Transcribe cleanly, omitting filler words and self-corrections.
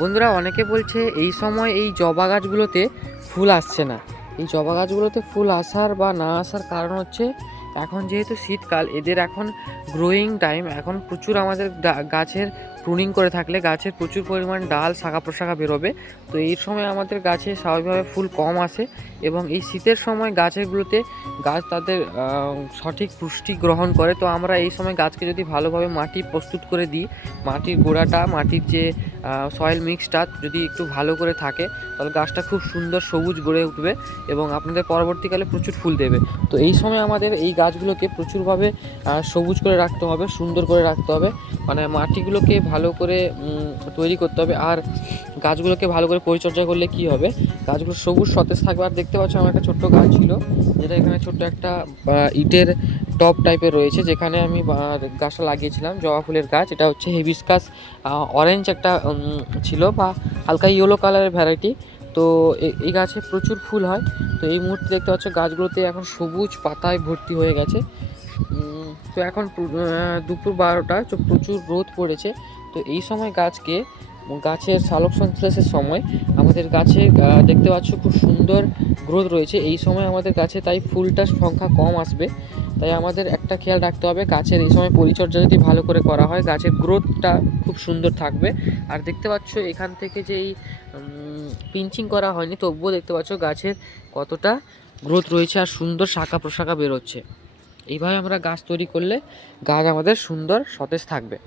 বন্ধুরা, অনেকে বলছে এই সময় এই জবা গাছগুলোতে ফুল আসছে না। এই জবা গাছগুলোতে ফুল আসার বা না আসার কারণ হচ্ছে, এখন যেহেতু শীতকাল, এদের এখন গ্রোয়িং টাইম। এখন প্রচুর আমাদের গাছের প্রুনিং করে থাকলে গাছের প্রচুর পরিমাণ ডাল শাখা প্রশাখা বেরোবে। তো এই সময় আমাদের গাছে স্বাভাবিকভাবে ফুল কম আসে, এবং এই শীতের সময় গাছেরগুলোতে গাছ তাদের সঠিক পুষ্টি গ্রহণ করে। তো আমরা এই সময় গাছকে যদি ভালোভাবে মাটি প্রস্তুত করে দিই, মাটির গোড়াটা, মাটির যে সয়েল মিক্সটা যদি একটু ভালো করে থাকে, তাহলে গাছটা খুব সুন্দর সবুজ গড়ে উঠবে এবং আপনাদের পরবর্তীকালে প্রচুর ফুল দেবে। তো এই সময় আমাদের এই গাছগুলোকে প্রচুরভাবে সবুজ করে রাখতে হবে, সুন্দর করে রাখতে হবে, মানে মাটিগুলোকে ভালো করে তৈরি করতে হবে। আর গাছগুলোকে ভালো করে পরিচর্যা করলে কি হবে, গাছগুলো সবুজ সতেজ থাকবে। আর দেখতে পাচ্ছ আমার একটা ছোট্ট গাছ ছিল, যেটা এখানে ছোট্ট একটা ইটের টপ টাইপের রয়েছে, যেখানে আমি গাছটা লাগিয়েছিলাম, জবা ফুলের গাছ। এটা হচ্ছে হিবিস্কাস অরেঞ্জ একটা ছিল, বা হালকা ইয়েলো কালারের ভ্যারাইটি। তো এই গাছে প্রচুর ফুল হয়। তো এই মুহূর্তে দেখতে পাচ্ছ গাছগুলোতে এখন সবুজ পাতায় ভর্তি হয়ে গেছে। তো এখন দুপুর 12টা, তো প্রচুর রোদ পড়েছে। তো এই সময় গাছের সালোক সংশ্লেষের সময় আমাদের গাছে দেখতে পাচ্ছ খুব সুন্দর গ্রোথ রয়েছে এই সময় আমাদের গাছে, তাই ফুলটার সংখ্যা কম আসবে। তাই আমাদের একটা খেয়াল রাখতে হবে, গাছের এই সময় পরিচর্যা যদি ভালো করে করা হয়, গাছের গ্রোথটা খুব সুন্দর থাকবে। আর দেখতে পাচ্ছ এখান থেকে যে এই পিঞ্চিং করা হয়নি, তবুও দেখতে পাচ্ছ গাছের কতটা গ্রোথ রয়েছে আর সুন্দর শাখা প্রশাখা বেরোচ্ছে। এইভাবে আমরা গাছ তৈরি করলে গাছ আমাদের সুন্দর সতেজ থাকবে।